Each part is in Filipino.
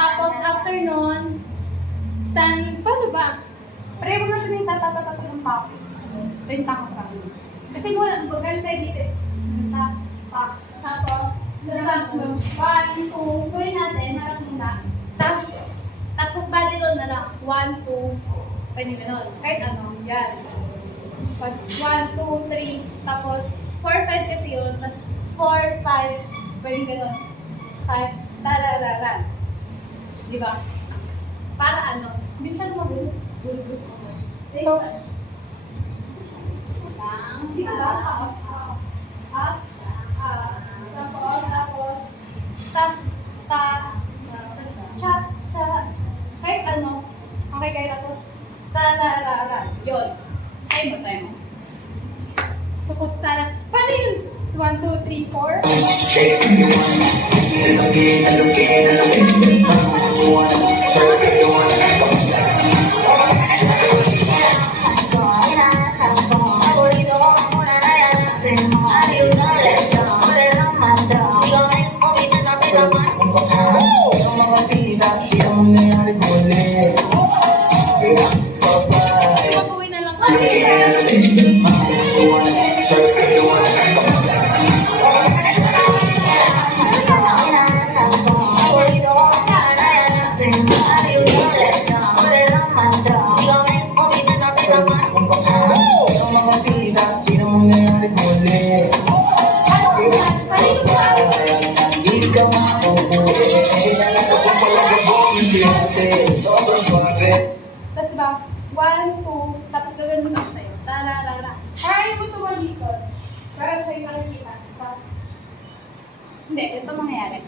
Tapos after nun, paano ba? Pareho na siya yung tatatatatak ng topic. Ito yung taka promise. Kasi muna, bagal tayo dito. Tapos, one, two, gawin natin, harap muna. Tapos body roll na lang. 1, 2, pwede ganun. Kahit ano, yan. 1, 2, 3, tapos 4, 5 kasi yun. Tapos 4, 5, pwede ganun. 5, tarararan. Diba? Para ano? Hindi siya magulo. So, diba? Up, tapos, tapos, cha, kahit ano, okay, kahit tapos, tarararan. Yun. Try mo. Tapos, paano yun? 1, 2, 3, 4. Ipapuwi na lang Tapos diba, 1, 2, tapos gagawin mo sa'yo. Tararara. Try mo tumalikod. Para siya yung nakikita. Hindi, ito mangyayari.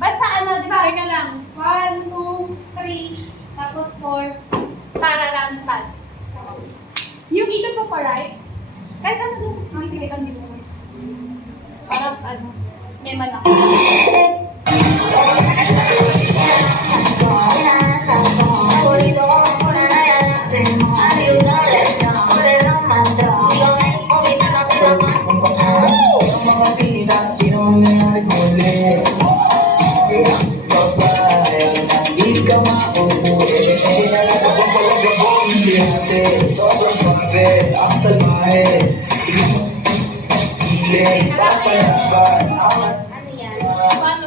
Basta ano, di ba? Ika lang. 1, 2, 3, tapos 4, tararantan. Yung ikot mo pa right? Kahit ano din. Sige, sige. Parang ano, may manak.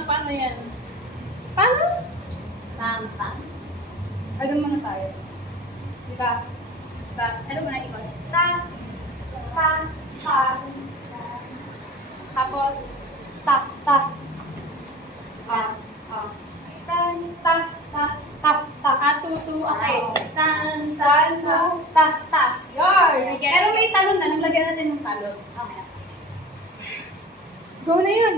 Paano yan? Paano? tan. Ay, doon muna tayo. Diba? Diba? Ano muna ikot? Ta, ta, ta. Tapos, ta, ta. Ah, ah. Tan, ta, ta, ta, ta. Tutu, okay. Tan, one, two, ta, ta. Yun! Pero may talon na. Naglagyan natin ng talon. Okay. Go na yun!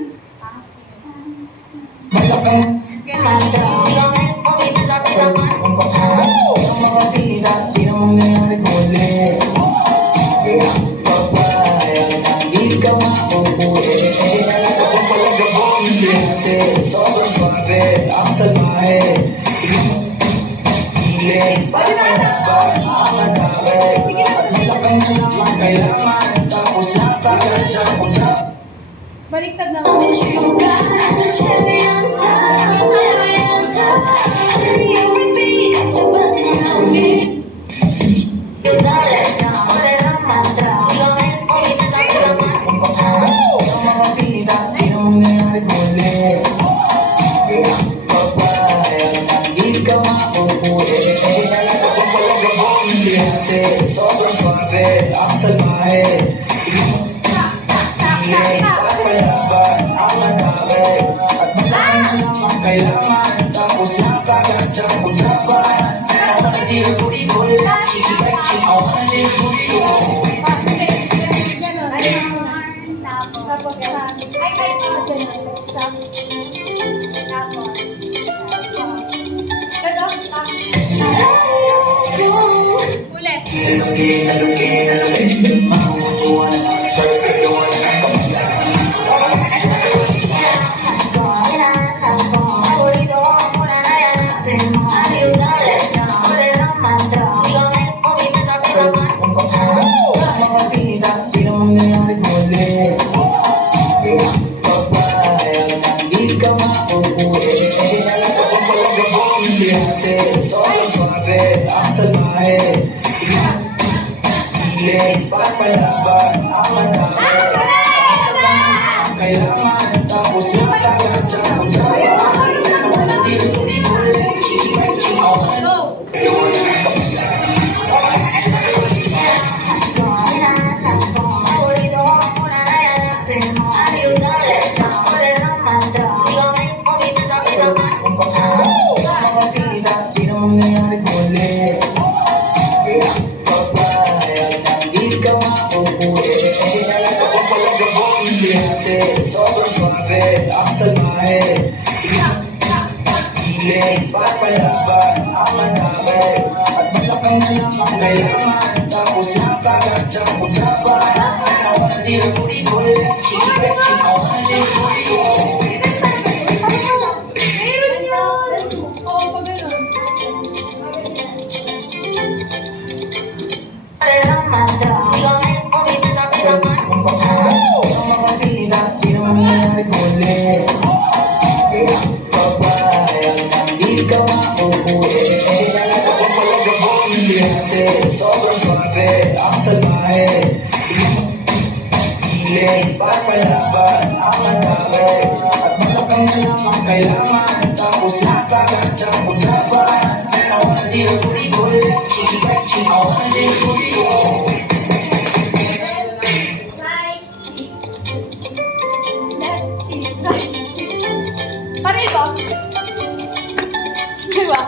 Baliktad naman. Sobrang suave, ang salmahe. Palaban, ang madami. At malaking na lang ang kailangan. Tapos napagandang usapan. Ako na sirugul, ikibay, ako na sirugul. Tapos sa... Ay, ganun. Stop. Tapos... Ganun. Ulit. Sobrang suave, ang salmahe. Palaban, ang madami. Kailangan, tapos napagandang usapan. Ako na sirugul, ikibay, ako na sobrang suave, ang salmahe. Palaban, ang madami. At malaking na lang ang kailangan. Tapos napagandang usapan. Ako na sirugul, ikibay, ako na sirugul. Meron yun! Oo, pag ganun. Sobrang suave, ang salmahe. Palaban, ang madami. At malaking na lang ang kailangan. Tapos napagandang usapan. Ako na sirugul, ikibay, ako na sirugul. Right cheek. Left cheek. Right cheek. Pareho. Diba?